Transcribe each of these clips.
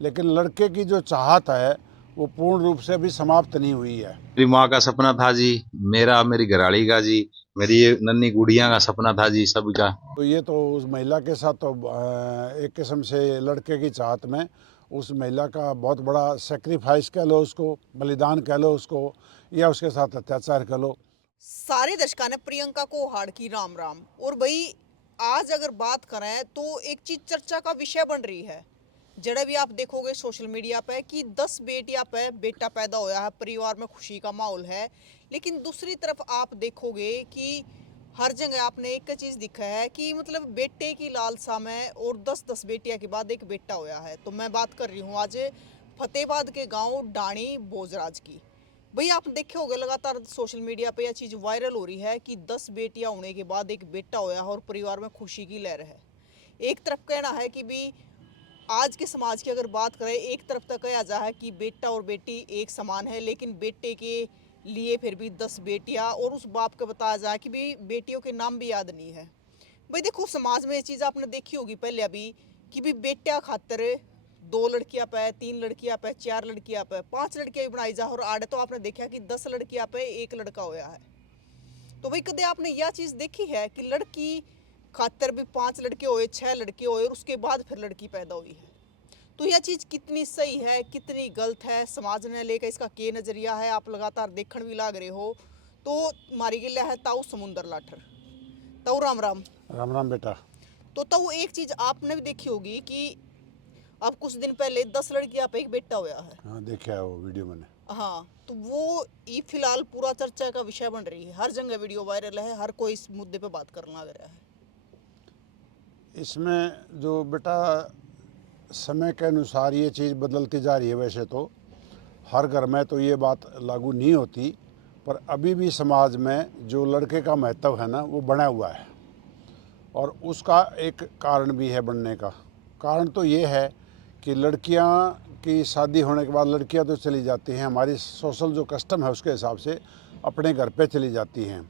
लेकिन लड़के की जो चाहत है वो पूर्ण रूप से अभी समाप्त नहीं हुई है। मेरी माँ का सपना था जी, मेरा, मेरी घरवाली का जी, मेरी ये नन्ही गुड़िया का सपना था जी, सबका। तो ये तो उस महिला के साथ तो एक किस्म से लड़के की चाहत में उस महिला का बहुत बड़ा सेक्रीफाइस कह लो, उसको बलिदान कह लो उसको, या उसके साथ अत्याचार कह लो। सारे दर्शकों ने प्रियंका को हाड़ की राम राम। और भाई आज अगर बात करें तो एक चीज चर्चा का विषय बन रही है। जड़ा भी आप देखोगे सोशल मीडिया पे कि 10 बेटियां पे बेटा पैदा होया है, परिवार में खुशी का माहौल है। लेकिन दूसरी तरफ आप देखोगे कि हर जगह आपने एक चीज दिखा है कि मतलब बेटे की लालसा में और 10-10 बेटियां के बाद एक बेटा होया है। तो मैं बात कर रही हूँ आज फतेहाबाद के गांव डाणी भोजराज की। भाई आप देखे होंगे लगातार सोशल मीडिया पे यह चीज वायरल हो रही है कि 10 बेटियां होने के बाद एक बेटा होया है और परिवार में खुशी की लहर है। एक तरफ कहना है कि भी आज के समाज की अगर बात करें, एक तरफ तक कहा जा है कि बेटा और बेटी एक समान है, लेकिन बेटे के लिए फिर भी 10 बेटियां और उस बाप को बताया जाए कि भी बेटियों के नाम भी याद नहीं है। भाई देखो समाज में ये चीज़ आपने देखी होगी पहले अभी कि भी बेटिया खातर 2 लड़कियां पे, 3 लड़कियां पे, 4 लड़कियां पे, 5 लड़कियां भी बनाई जा। और आड़े तो आपने देखा कि 10 लड़कियां पे एक लड़का होया है। तो भाई कदे आपने यह चीज़ देखी है कि लड़की खातर भी 5 लड़के हुए, 6 लड़के हुए और उसके बाद फिर लड़की पैदा हुई है। तो यह चीज़ कितनी सही है, कितनी गलत है, समाज ने लेकर इसका के नज़रिया है, आप लगातार देखने भी लाग रहे हो। तो मारी गिला है ताऊ समुंदर लाठर। ताऊ राम राम। राम राम बेटा। तो ताऊ एक चीज़ आपने भी देखी होगी कि अब कुछ दिन पहले 10 लड़कियां पे एक बेटा हुआ है। हाँ, देखा है वो वीडियो मैंने। हाँ, तो वो ये फिलहाल पूरा चर्चा का विषय बन रही है, हर जगह वीडियो वायरल है, हर कोई इस मुद्दे पे बात करने लग रहा है। इसमें जो बेटा समय के अनुसार ये चीज़ बदलती जा रही है। वैसे तो हर घर में तो ये बात लागू नहीं होती, पर अभी भी समाज में जो लड़के का महत्व है ना वो बना हुआ है। और उसका एक कारण भी है बनने का। कारण तो ये है कि लड़कियां की शादी होने के बाद लड़कियां तो चली जाती हैं, हमारी सोशल जो कस्टम है उसके हिसाब से अपने घर पे चली जाती हैं,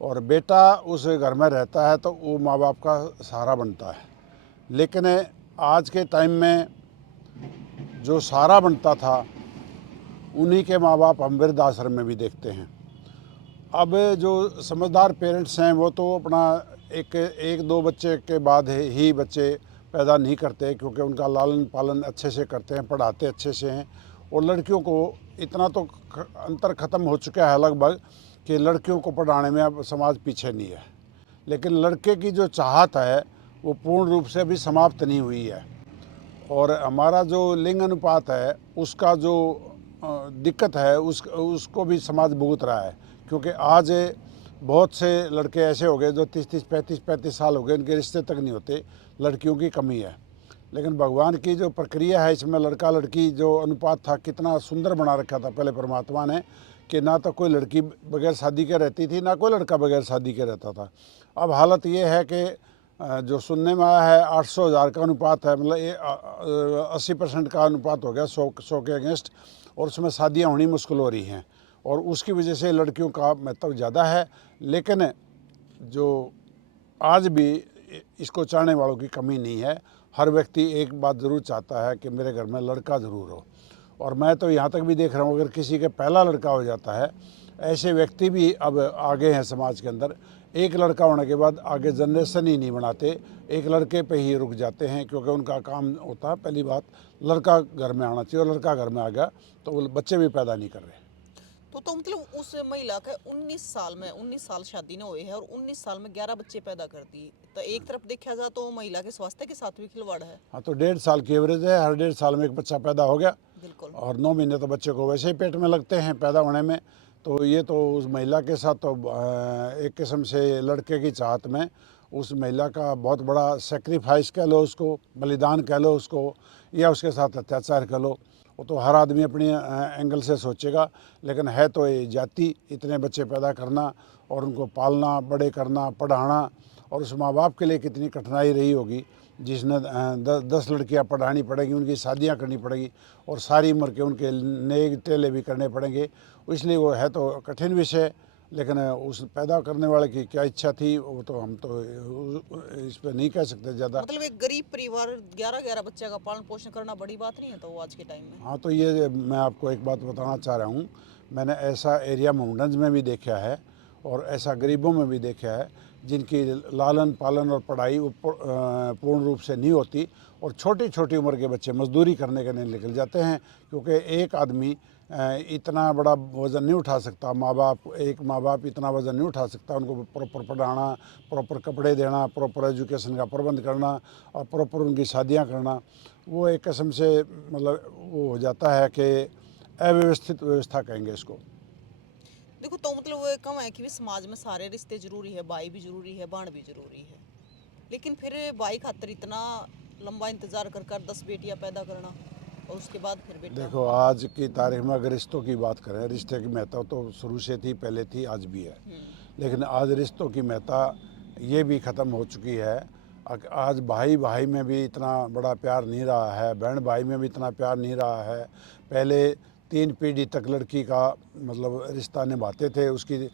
और बेटा उस घर में रहता है तो वो माँ बाप का सहारा बनता है। लेकिन आज के टाइम में जो सहारा बनता था उन्हीं के माँ बाप हम वृद्ध आश्रम में भी देखते हैं। अब जो समझदार पेरेंट्स हैं वो तो अपना एक दो बच्चे के बाद ही बच्चे पैदा नहीं करते, क्योंकि उनका लालन पालन अच्छे से करते हैं, पढ़ाते अच्छे से हैं। और लड़कियों को इतना तो अंतर ख़त्म हो चुका है लगभग कि लड़कियों को पढ़ाने में अब समाज पीछे नहीं है। लेकिन लड़के की जो चाहत है वो पूर्ण रूप से अभी समाप्त नहीं हुई है। और हमारा जो लिंग अनुपात है उसका जो दिक्कत है उसको भी समाज भुगत रहा है। क्योंकि आज बहुत से लड़के ऐसे हो गए जो 30-30, 35-35 साल हो गए, इनके रिश्ते तक नहीं होते, लड़कियों की कमी है। लेकिन भगवान की जो प्रक्रिया है इसमें लड़का लड़की जो अनुपात था कितना सुंदर बना रखा था पहले परमात्मा ने, कि ना तो कोई लड़की बगैर शादी के रहती थी ना कोई लड़का बगैर शादी के रहता था। अब हालत ये है कि जो सुनने में आया है 800,000 का अनुपात है, मतलब ये 80% का अनुपात हो गया 100 के अगेंस्ट, और उसमें शादियां होनी मुश्किल हो रही हैं, और उसकी वजह से लड़कियों का महत्व ज़्यादा है। लेकिन जो आज भी इसको चाहने वालों की कमी नहीं है। हर व्यक्ति एक बात ज़रूर चाहता है कि मेरे घर में लड़का ज़रूर हो। और मैं तो यहाँ तक भी देख रहा हूँ अगर किसी के पहला लड़का हो जाता है, ऐसे व्यक्ति भी अब आगे हैं समाज के अंदर। एक लड़का होने के बाद आगे जनरेशन ही नहीं बनाते, एक लड़के पे ही रुक जाते हैं, क्योंकि उनका काम होता है पहली बात लड़का घर में आना चाहिए, और लड़का घर में आ गया तो वो बच्चे भी पैदा नहीं कर रहे। तो मतलब उस महिला का 19 साल शादी न हुई है और 19 साल में 11 बच्चे पैदा कर दी। तो एक तरफ देखा जाए तो महिला के स्वास्थ्य के साथ भी खिलवाड़ है। हाँ, तो 1.5 साल की एवरेज है, हर 1.5 साल में एक बच्चा पैदा हो गया, बिल्कुल। और 9 महीने तो बच्चे को वैसे ही पेट में लगते हैं पैदा होने में। तो ये तो उस महिला के साथ तो एक किस्म से लड़के की चाहत में उस महिला का बहुत बड़ा सेक्रीफाइस कह लो उसको, बलिदान कह लो उसको, या उसके साथ अत्याचार कह लो। वो तो हर आदमी अपनी एंगल से सोचेगा। लेकिन है तो ये जाति, इतने बच्चे पैदा करना और उनको पालना, बड़े करना, पढ़ाना, और उस माँ बाप के लिए कितनी कठिनाई रही होगी जिसने 10 लड़कियां पढ़ानी पड़ेगी, उनकी शादियां करनी पड़ेगी, और सारी उम्र के उनके नेक टेले भी करने पड़ेंगे। इसलिए वो है तो कठिन विषय। लेकिन उस पैदा करने वाले की क्या इच्छा थी वो तो हम तो इस पर नहीं कह सकते ज़्यादा। मतलब एक गरीब परिवार 11-11 बच्चे का पालन पोषण करना बड़ी बात नहीं है तो वो आज के टाइम में। हाँ, तो ये मैं आपको एक बात बताना चाह रहा हूँ, मैंने ऐसा एरिया माउंटेन्स में भी देखा है और ऐसा गरीबों में भी देखा है जिनकी लालन पालन और पढ़ाई पूर्ण रूप से नहीं होती और छोटी छोटी उम्र के बच्चे मजदूरी करने के लिए निकल जाते हैं, क्योंकि एक आदमी इतना बड़ा वज़न नहीं उठा सकता, एक माँ बाप इतना वज़न नहीं उठा सकता, उनको प्रॉपर पढ़ाना, प्रॉपर कपड़े देना, प्रॉपर एजुकेशन का प्रबंध करना और प्रॉपर उनकी शादियाँ करना, वो एक किस्म से मतलब वो हो जाता है कि अव्यवस्थित व्यवस्था कहेंगे इसको। देखो तो मतलब वो कम है कि भी समाज में सारे रिश्ते जरूरी है, भाई भी जरूरी है, बाण भी जरूरी है, लेकिन फिर भाई खातर इतना लंबा इंतजार कर 10 बेटियां पैदा करना और उसके बाद फिर बेटा। देखो आज की तारीख में अगर रिश्तों की बात करें, रिश्ते की महत्ता तो शुरू से थी, पहले थी, आज भी है, लेकिन आज रिश्तों की महत्ता ये भी ख़त्म हो चुकी है। आज भाई भाई में भी इतना बड़ा प्यार नहीं रहा है, बहन भाई में भी इतना प्यार नहीं रहा है। पहले 3 पीढ़ी तक लड़की का मतलब रिश्ता निभाते थे, उसकी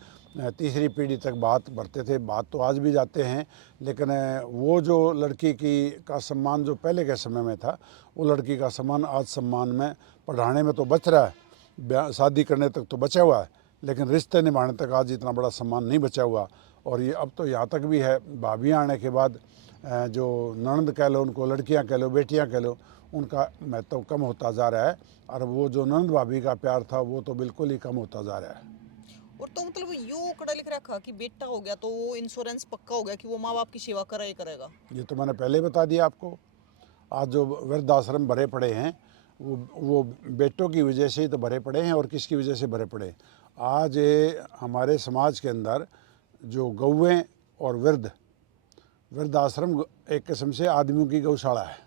तीसरी पीढ़ी तक बात बढ़ते थे, बात तो आज भी जाते हैं, लेकिन वो जो लड़की की का सम्मान जो पहले के समय में था, वो लड़की का सम्मान आज सम्मान में पढ़ाने में तो बच रहा है, शादी करने तक तो बचा हुआ है, लेकिन रिश्ते निभाने तक आज इतना बड़ा सम्मान नहीं बचा हुआ। और ये अब तो यहाँ तक भी है, भाभियाँ आने के बाद जो ननंद कह लो, उनको लड़कियाँ कह लो, बेटियाँ कह लो, उनका महत्व कम होता जा रहा है और वो जो ननंद भाभी का प्यार था वो तो बिल्कुल ही कम होता जा रहा है। और तो मतलब यो कड़ा लिख रखा कि बेटा हो गया तो वो इंश्योरेंस पक्का हो गया कि वो माँ बाप की सेवा करे ही करेगा। ये तो मैंने पहले बता दिया आपको। आज जो वृद्धाश्रम भरे पड़े हैं वो बेटों की वजह से ही तो भरे पड़े हैं, और किसकी वजह से भरे पड़े। आज ये हमारे समाज के अंदर जो गौएँ और वृद्धाश्रम एक किस्म से आदमियों की गौशाला है।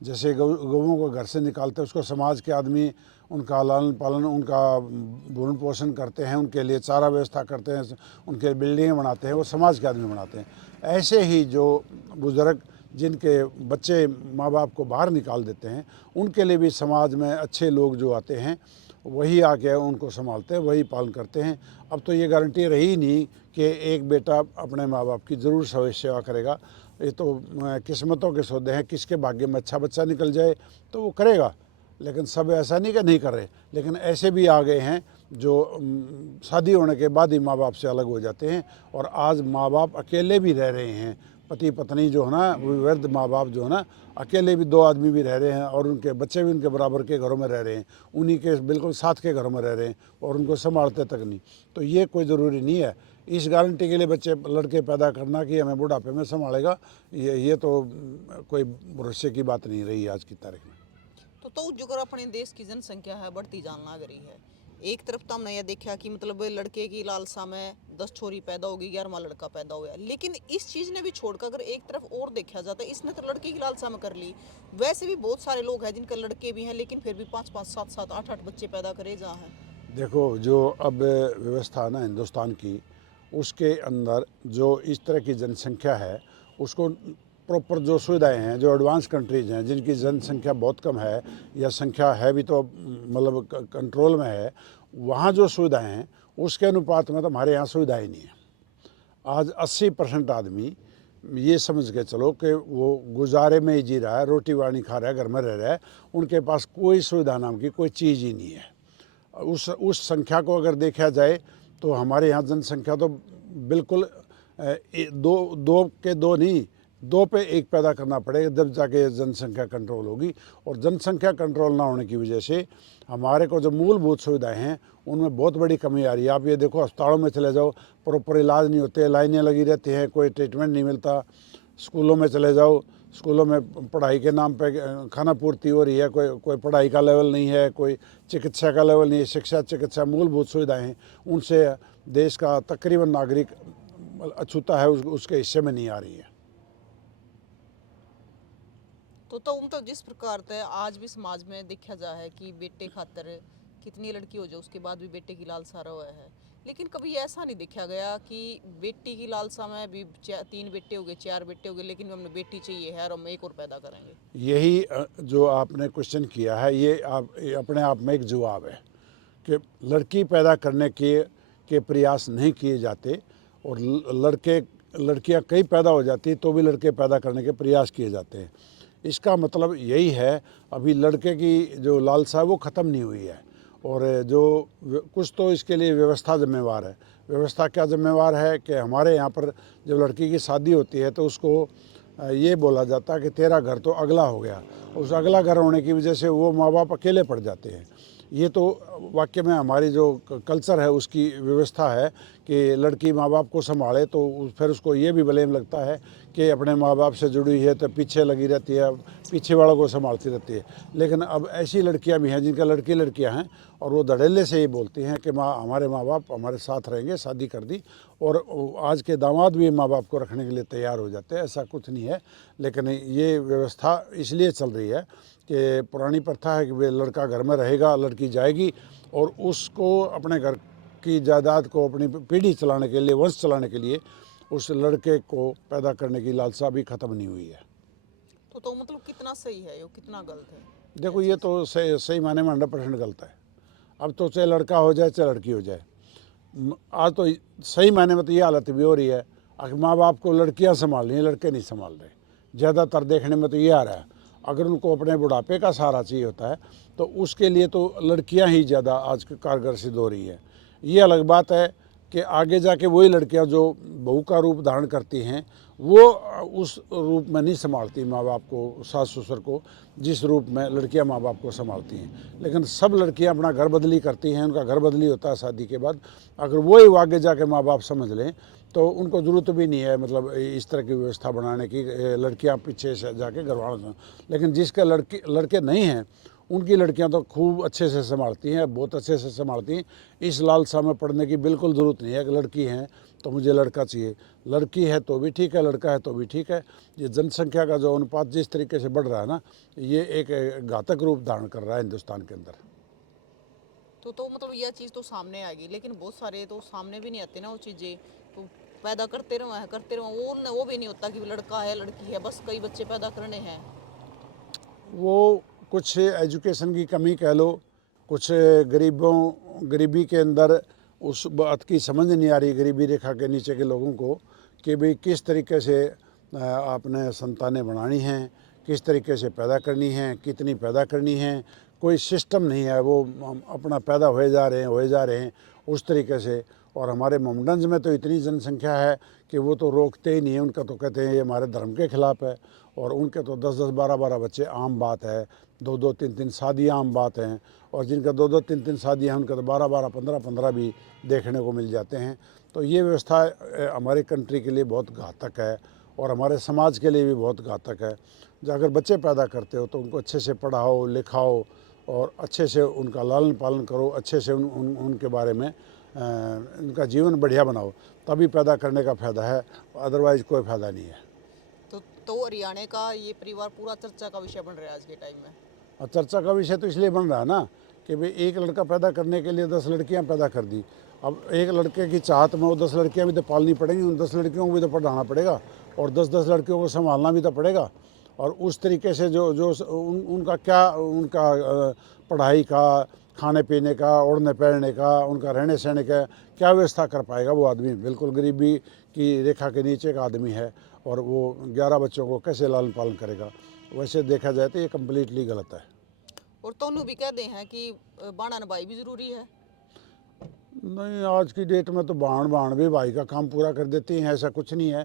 जैसे गौओं को घर से निकालते हैं, उसको समाज के आदमी उनका लालन पालन, उनका भरण पोषण करते हैं, उनके लिए चारा व्यवस्था करते हैं, उनके बिल्डिंगें बनाते हैं, वो समाज के आदमी बनाते हैं। ऐसे ही जो बुज़ुर्ग जिनके बच्चे माँ बाप को बाहर निकाल देते हैं, उनके लिए भी समाज में अच्छे लोग जो आते हैं वही आके उनको संभालते हैं, वही पालन करते हैं। अब तो ये गारंटी रही नहीं कि एक बेटा अपने माँ बाप की ज़रूर सेवा करेगा। ये तो किस्मतों के सौदे हैं, किसके भाग्य में अच्छा बच्चा निकल जाए तो वो करेगा, लेकिन सब ऐसा नहीं कि नहीं कर रहे। लेकिन ऐसे भी आ गए हैं जो शादी होने के बाद ही माँ बाप से अलग हो जाते हैं, और आज माँ बाप अकेले भी रह रहे हैं। पति पत्नी जो है ना, वृद्ध माँ बाप जो है ना, अकेले भी 2 आदमी भी रह रहे हैं, और उनके बच्चे भी उनके बराबर के घरों में रह रहे हैं, उन्हीं के बिल्कुल साथ के घरों में रह रहे हैं, और उनको संभालते तक नहीं। तो ये कोई ज़रूरी नहीं है इस गारंटी के लिए बच्चे लड़के पैदा करना कि हमें बुढ़ापे में संभालेगा। ये तो कोई भरोसे की बात नहीं रही आज की तारीख में। तो जो कर अपने देश की जनसंख्या है बढ़ती जान लग रही है। एक तरफ तो हमने यह देखा कि मतलब लड़के की लालसा में 10 छोरी पैदा होगी, 11वां लड़का पैदा हुआ, लेकिन इस चीज ने भी छोड़कर अगर एक तरफ और देखा जाता है, इसने तो लड़के की लालसा में कर ली। वैसे भी बहुत सारे लोग हैं जिनके लड़के भी हैं लेकिन फिर भी 5-5, 7-7, 8-8 बच्चे पैदा करे जा हैं। देखो जो अब व्यवस्था है ना हिंदुस्तान की, उसके अंदर जो इस तरह की जनसंख्या है, उसको प्रॉपर जो सुविधाएं हैं, जो एडवांस कंट्रीज़ हैं जिनकी जनसंख्या बहुत कम है या संख्या है भी तो मतलब कंट्रोल में है, वहाँ जो सुविधाएं हैं उसके अनुपात में तो हमारे यहाँ सुविधाएं नहीं है। आज 80% आदमी ये समझ के चलो कि वो गुजारे में ही जी रहा है, रोटी वाणी खा रहा है, घर में रह रहा है, उनके पास कोई सुविधा नाम की कोई चीज़ ही नहीं है। उस संख्या को अगर देखा जाए तो हमारे यहाँ जनसंख्या तो बिल्कुल दो के दो नहीं, 2 पे 1 पैदा करना पड़ेगा जब जाके जनसंख्या कंट्रोल होगी। और जनसंख्या कंट्रोल ना होने की वजह से हमारे को जो मूलभूत सुविधाएं हैं उनमें बहुत बड़ी कमी आ रही है। आप ये देखो, अस्पतालों में चले जाओ, प्रॉपर इलाज नहीं होते, लाइनें लगी रहती हैं, कोई ट्रीटमेंट नहीं मिलता। स्कूलों में चले जाओ, स्कूलों में पढ़ाई के नाम पे खाना पूर्ति हो रही है, कोई पढ़ाई का लेवल नहीं है, कोई चिकित्सा का लेवल नहीं है। शिक्षा, चिकित्सा, मूलभूत सुविधाएं हैं, उनसे देश का तकरीबन नागरिक अछूता है, उसके हिस्से में नहीं आ रही है। तो जिस प्रकार से आज भी समाज में देखा जा है कि बेटे खातर कितनी लड़की हो जाए उसके बाद भी बेटे की लालसा रहा है, लेकिन कभी ऐसा नहीं देखा गया कि बेटी की लालसा में भी 3 बेटे हो गए, 4 बेटे हो गए, लेकिन हमें बेटी चाहिए है और हम एक और पैदा करेंगे। यही जो आपने क्वेश्चन किया है, ये अपने आप में एक जवाब है कि लड़की पैदा करने के प्रयास नहीं किए जाते और लड़कियां कई पैदा हो जाती तो भी लड़के पैदा करने के प्रयास किए जाते हैं। इसका मतलब यही है, अभी लड़के की जो लालसा है वो ख़त्म नहीं हुई है और जो कुछ तो इसके लिए व्यवस्था जिम्मेवार है। व्यवस्था क्या जिम्मेवार है कि हमारे यहाँ पर जब लड़की की शादी होती है तो उसको ये बोला जाता है कि तेरा घर तो अगला हो गया। उस अगला घर होने की वजह से वो माँ बाप अकेले पड़ जाते हैं। ये तो वाकई में हमारी जो कल्चर है उसकी व्यवस्था है कि लड़की माँ बाप को संभाले, तो फिर उसको ये भी ब्लेम लगता है कि अपने माँ बाप से जुड़ी हुई है तो पीछे लगी रहती है, पीछे वालों को संभालती रहती है। लेकिन अब ऐसी लड़कियां भी हैं जिनका लड़कियां हैं और वो धड़ल्ले से ये बोलती हैं कि हमारे माँ बाप हमारे साथ रहेंगे, शादी कर दी। और आज के दामाद भी माँ बाप को रखने के लिए तैयार हो जाते हैं। ऐसा कुछ नहीं है, लेकिन ये व्यवस्था इसलिए चल रही है कि पुरानी प्रथा है कि वे लड़का घर में रहेगा, लड़की जाएगी और उसको अपने घर की जायदाद को अपनी पीढ़ी चलाने के लिए, वंश चलाने के लिए उस लड़के को पैदा करने की लालसा भी ख़त्म नहीं हुई है। तो मतलब कितना सही है ये, कितना गलत है? देखो, ये तो सही माने में 100% गलत है। अब तो चाहे लड़का हो जाए चाहे लड़की हो जाए, आज तो सही मायने में तो ये हालत भी हो रही है कि माँ बाप को लड़कियां संभाल रही हैं, लड़के नहीं संभाल रहे। ज़्यादातर देखने में तो ये आ रहा है। अगर उनको अपने बुढ़ापे का सहारा चाहिए होता है तो उसके लिए तो लड़कियां ही ज़्यादा आज कारगर सिद्ध हो रही है। ये अलग बात है कि आगे जाके वही लड़कियां जो बहू का रूप धारण करती हैं वो उस रूप में नहीं संभालती माँ बाप को, सास ससुर को, जिस रूप में लड़कियां माँ बाप को संभालती हैं। लेकिन सब लड़कियां अपना घर बदली करती हैं, उनका घर बदली होता है शादी के बाद। अगर वही आगे जाके माँ बाप समझ लें तो उनको ज़रूरत भी नहीं है मतलब इस तरह की व्यवस्था बनाने की, लड़कियां पीछे से जाके घर वालों। लेकिन जिसके लड़के नहीं हैं उनकी लड़कियां तो खूब अच्छे से संभालती हैं, बहुत अच्छे से संभालती हैं। इस लालसा में पड़ने की बिल्कुल ज़रूरत नहीं है कि लड़की हैं तो मुझे लड़का चाहिए। लड़की है तो भी ठीक है, लड़का है तो भी ठीक है। ये जनसंख्या का जो अनुपात जिस तरीके से बढ़ रहा है ना, ये एक घातक रूप धारण कर रहा है हिंदुस्तान के अंदर। तो मतलब यह चीज़ तो सामने आएगी, लेकिन बहुत सारे तो सामने भी नहीं आते ना वो चीज़ें। तो पैदा करते रहो वो भी नहीं होता कि लड़का है लड़की है, बस कई बच्चे पैदा करने हैं। वो कुछ एजुकेशन की कमी कह लो, कुछ गरीबी के अंदर उस बात की समझ नहीं आ रही गरीबी रेखा के नीचे के लोगों को कि भाई किस तरीके से आपने संतानें बनानी हैं, किस तरीके से पैदा करनी हैं, कितनी पैदा करनी हैं। कोई सिस्टम नहीं है, वो अपना पैदा होए जा रहे हैं उस तरीके से। और हमारे मोमडन्स में तो इतनी जनसंख्या है कि वो तो रोकते ही नहीं है। उनका तो कहते हैं ये हमारे धर्म के खिलाफ है, और उनके तो 10-10, 12-12 बच्चे आम बात है, 2-2, 3-3 शादियाँ आम बात हैं। और जिनका 2-2, 3-3 शादियाँ हैं उनका तो 12-12, 15-15 भी देखने को मिल जाते हैं। तो ये व्यवस्था हमारे कंट्री के लिए बहुत घातक है और हमारे समाज के लिए भी बहुत घातक है। जो अगर बच्चे पैदा करते हो तो उनको अच्छे से पढ़ाओ लिखाओ और अच्छे से उनका लालन पालन करो, अच्छे से उनके बारे में उनका जीवन बढ़िया बनाओ, तभी पैदा करने का फ़ायदा है, अदरवाइज़ कोई फ़ायदा नहीं है। तो हरियाणा का ये परिवार पूरा चर्चा का विषय बन रहा है आज के टाइम में। और चर्चा का विषय तो इसलिए बन रहा है ना कि भाई एक लड़का पैदा करने के लिए 10 लड़कियां पैदा कर दी। अब एक लड़के की चाहत में वो 10 लड़कियां भी तो पालनी पड़ेंगी, उन 10 लड़कियों को भी तो पढ़ाना पड़ेगा और 10-10 लड़कियों को संभालना भी तो पड़ेगा। और उस तरीके से उनका क्या, उनका पढ़ाई का, खाने पीने का, ओढ़ने पहनने का, उनका रहने सहने का क्या व्यवस्था कर पाएगा वो आदमी? बिल्कुल गरीबी की रेखा के नीचे का आदमी है और वो 11 बच्चों को कैसे लालन पालन करेगा? वैसे देखा जाए तो ये कम्प्लीटली गलत है। और तोनू भी कहते हैं कि बाणा भाई भी जरूरी है। नहीं, आज की डेट में तो बाण भी भाई का काम पूरा कर देती हैं, ऐसा कुछ नहीं है।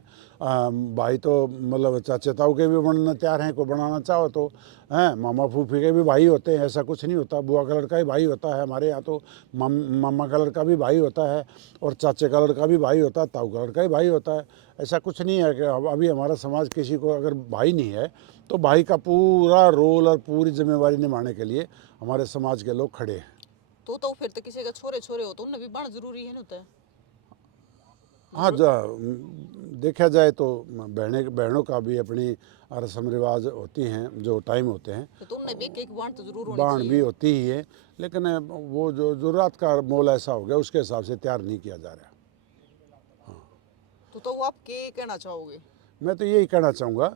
भाई तो मतलब चाचे ताऊ के भी बनना तैयार हैं, कोई बनाना चाहो तो हैं। मामा फूफी के भी भाई होते हैं, ऐसा कुछ नहीं होता। बुआ का लड़का ही भाई होता है, हमारे यहाँ तो मामा का लड़का भी भाई होता है और चाचे का लड़का भी भाई होता है, ताऊ का लड़का ही भाई होता है। ऐसा कुछ नहीं है कि अभी हमारा समाज किसी को अगर भाई नहीं है तो भाई का पूरा रोल और पूरी जिम्मेवारी निभाने के लिए हमारे समाज के लोग खड़े हैं। तो फिर तो किसी का छोरे हो तो उन्हें भी बाण जरूरी है ना। हाँ, देखा जाए तो बहनों का भी अपनी रस्म रिवाज होती हैं, जो टाइम होते हैं तो उन्हें भी एक बाण तो जरूर होनी बाण चाहिए। भी होती ही है, लेकिन वो जो ज़रूरत का मोल ऐसा हो गया उसके हिसाब से तैयार नहीं किया जा रहा। तो आप क्या कहना चाहोगे? मैं तो यही कहना चाहूँगा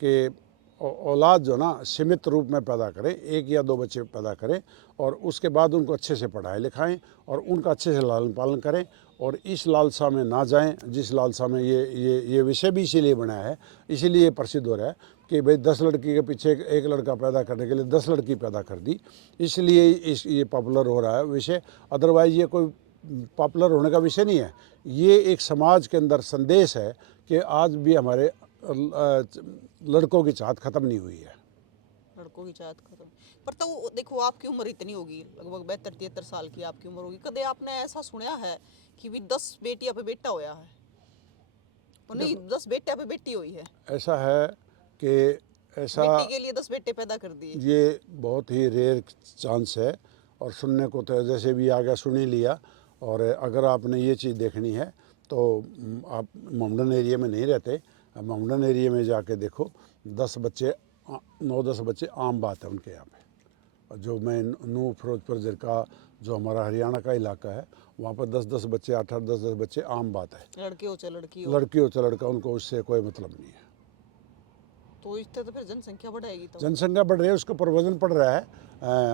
कि औलाद जो ना सीमित रूप में पैदा करें, 1 या 2 बच्चे पैदा करें और उसके बाद उनको अच्छे से पढ़ाएं लिखाएं और उनका अच्छे से लालन पालन करें और इस लालसा में ना जाएं, जिस लालसा में ये विषय भी इसीलिए बना है, इसीलिए ये प्रसिद्ध हो रहा है कि भाई 10 लड़की के पीछे एक लड़का पैदा करने के लिए 10 लड़की पैदा कर दी, इसलिए ये पॉपुलर हो रहा है विषय। अदरवाइज़ ये कोई पॉपुलर होने का विषय नहीं है। ये एक समाज के अंदर संदेश है कि आज भी हमारे लड़कों की चाहत खत्म नहीं हुई है। लड़कों की चाहत खत्म। पर तो देखो आपकी उम्र इतनी होगी, लगभग 72-73 साल की आपकी उम्र होगी, कदे आपने ऐसा सुना है कि भी 10 बेटियां पे बेटा होया है? और नहीं, 10 बेटियां पे बेटी हुई है। ऐसा है कि ऐसा बेटी के लिए 10 बेटे पैदा कर दिए। ये बहुत ही रेयर चांस है, और सुनने को तो जैसे भी आ गया सुन ही लिया। और अगर आपने ये चीज़ देखनी है तो आप माउंटेन एरिया में नहीं रहते, माउंटेन एरिया में जाके देखो, 10 बच्चे 9-10 बच्चे आम बात है उनके यहाँ पे। और जो मैं नूह फिरोजपुर ज़िला जो हमारा हरियाणा का इलाका है, वहाँ पर 10-10 बच्चे, 8-8, 10-10 बच्चे आम बात है। लड़के हो चाहे लड़की हो, लड़की हो चाहे लड़का, उनको उससे कोई मतलब नहीं है। तो इससे तो फिर जनसंख्या बढ़ेगी। तो जनसंख्या बढ़ रही है, उसके ऊपर वजन पड़ रहा है।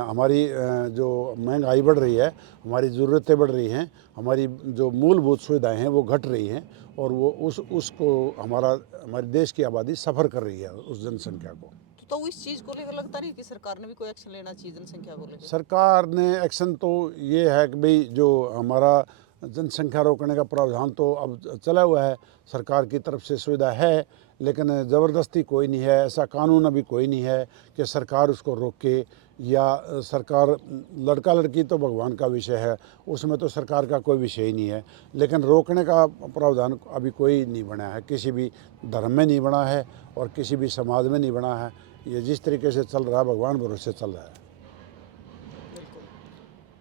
हमारी जो महंगाई बढ़ रही है, हमारी ज़रूरतें बढ़ रही हैं, हमारी जो मूलभूत सुविधाएं हैं वो घट रही हैं, और वो उसको हमारे देश की आबादी सफ़र कर रही है उस जनसंख्या को। तो इस चीज़ को लेकर लगता नहीं कि सरकार ने भी कोई एक्शन लेना चाहिए जनसंख्या को लेकर? सरकार ने एक्शन तो ये है कि भाई जो हमारा जनसंख्या रोकने का प्रावधान तो अब चला हुआ है, सरकार की तरफ से सुविधा है, लेकिन ज़बरदस्ती कोई नहीं है, ऐसा कानून अभी कोई नहीं है कि सरकार उसको रोके। या सरकार, लड़का लड़की तो भगवान का विषय है, उसमें तो सरकार का कोई विषय ही नहीं है, लेकिन रोकने का प्रावधान अभी कोई नहीं बना है, किसी भी धर्म में नहीं बना है और किसी भी समाज में नहीं बना है। ये जिस तरीके से चल रहा है, भगवान भरोसे चल रहा है। बिल्कुल।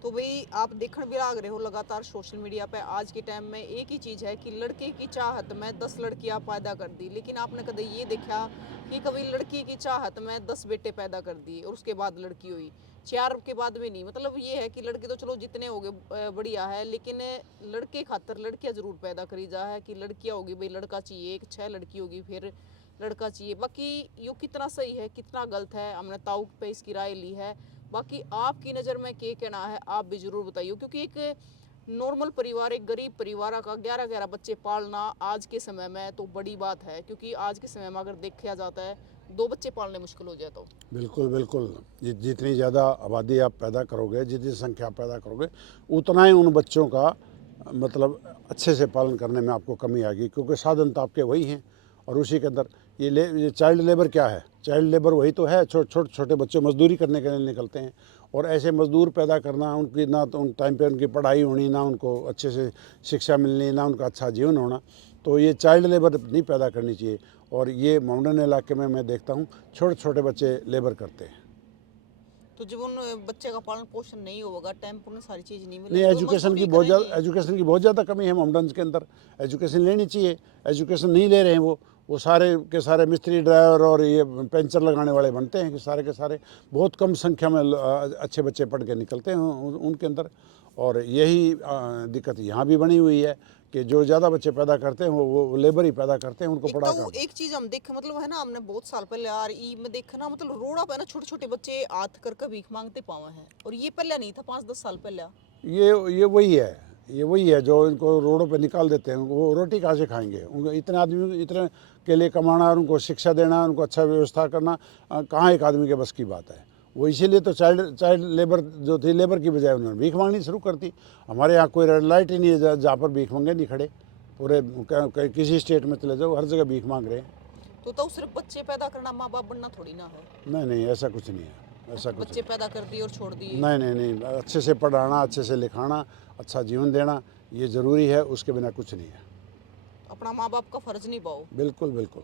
तो भाई आप देखने भी लाग रहे हो लगातार सोशल मीडिया पे, आज के टाइम में एक ही चीज़ है कि लड़के की चाहत में 10 लड़कियां पैदा कर दी, लेकिन आपने कभी ये देखा कि कभी लड़की की चाहत में 10 बेटे पैदा कर दिए और उसके बाद लड़की हुई, 4 के बाद में नहीं। मतलब ये है कि लड़के तो चलो जितने हो गए बढ़िया है, लेकिन लड़के खातर लड़कियां जरूर पैदा करी जा है कि लड़कियां होगी भाई लड़का चाहिए, एक 6 लड़की होगी फिर लड़का चाहिए। बाकी यो कितना सही है कितना गलत है, हमने ताऊ पे इसकी राय ली है। बाकी आपकी नज़र में क्या कहना है आप भी ज़रूर बताइए, क्योंकि एक नॉर्मल परिवार, एक गरीब परिवार का 11-11 बच्चे पालना आज के समय में तो बड़ी बात है, क्योंकि आज के समय में अगर देखा जाता है 2 बच्चे पालने मुश्किल हो जाए। तो बिल्कुल बिल्कुल, जितनी ज़्यादा आबादी आप पैदा करोगे, जितनी संख्या पैदा करोगे, उतना ही उन बच्चों का मतलब अच्छे से पालन करने में आपको कमी आएगी, क्योंकि साधन तो आपके वही हैं। और उसी के अंदर ये चाइल्ड लेबर क्या है? चाइल्ड लेबर वही तो है, छोटे बच्चे मजदूरी करने के लिए निकलते हैं, और ऐसे मजदूर पैदा करना, उनकी ना तो उन टाइम पे उनकी पढ़ाई होनी, ना उनको अच्छे से शिक्षा मिलनी, ना उनका अच्छा जीवन होना, तो ये चाइल्ड लेबर नहीं पैदा करनी चाहिए। और ये माउंटेन इलाके में मैं देखता हूँ छोटे छोटे बच्चे लेबर करते हैं। तो जब उन बच्चे का पालन पोषण नहीं होगा, टाइम पर उन्हें सारी चीज़ नहीं नहीं, मिलेगी, एजुकेशन की बहुत ज़्यादा कमी है माउंटेन्स के अंदर। एजुकेशन लेनी चाहिए, एजुकेशन नहीं ले रहे हैं। वो सारे के सारे मिस्त्री, ड्राइवर और ये पंचर लगाने वाले बनते हैं कि सारे के सारे बहुत कम संख्या में अच्छे बच्चे पढ़ के निकलते हैं उनके अंदर। और यही दिक्कत यहाँ भी बनी हुई है कि जो ज़्यादा बच्चे पैदा करते हैं वो लेबर ही पैदा करते हैं, उनको एक पढ़ा तो कर। एक चीज हम देखे, मतलब है ना, हमने बहुत साल पहले यार ई में देखा ना, मतलब रोड़ा पे ना छोटे छोटे बच्चे हाथ करके भीख मांगते पावे हैं, और ये पहले नहीं था, 5-10 साल पहले। ये वही है जो इनको रोडों पे निकाल देते हैं। वो रोटी कहाँ से खाएंगे? उनको इतने आदमी, इतने के लिए कमाना और उनको शिक्षा देना, उनको अच्छा व्यवस्था करना कहाँ एक आदमी के बस की बात है। वो इसीलिए तो चाइल्ड लेबर जो थी, लेबर की बजाय उन्होंने भीख मांगनी शुरू कर दी। हमारे यहाँ कोई रेड लाइट ही नहीं है जहाँ पर भीख मांगे नहीं खड़े। पूरे किसी स्टेट में चले जाओ, हर जगह भीख मांग रहे हैं। तो सिर्फ बच्चे पैदा करना, माँ बाप बनना थोड़ी ना है। नहीं, ऐसा कुछ नहीं है, ऐसा कुछ बच्चे पैदा कर दिए और छोड़ दिए। नहीं, अच्छे से पढ़ाना, अच्छे से लिखाना, अच्छा जीवन देना, ये ज़रूरी है, उसके बिना कुछ नहीं है। अपना माँ बाप का फर्ज निभाओ। बिल्कुल बिल्कुल।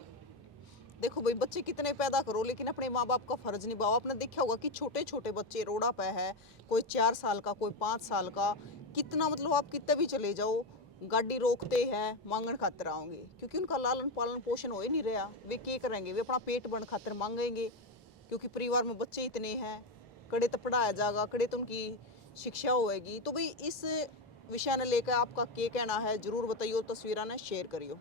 देखो भाई, बच्चे कितने पैदा करो लेकिन अपने माँ बाप का फर्ज निभाओ। आपने देखा होगा कि छोटे छोटे बच्चे रोड़ा पे है, कोई 4 साल का, कोई 5 साल का, कितना मतलब आप कितने भी चले जाओ, गाड़ी रोकते हैं, मांगन खातर आओगे, क्योंकि उनका लालन पालन पोषण हो ही नहीं रहा। वे क्या करेंगे? वे अपना पेट भरने खातर मांगेंगे, क्योंकि परिवार में बच्चे इतने हैं, कड़े तो पढ़ाया जाएगा, कड़े तो उनकी शिक्षा होएगी। तो भाई इस विषय ने लेकर आपका क्या कहना है, जरूर बताइए, तस्वीरें ने शेयर करियो।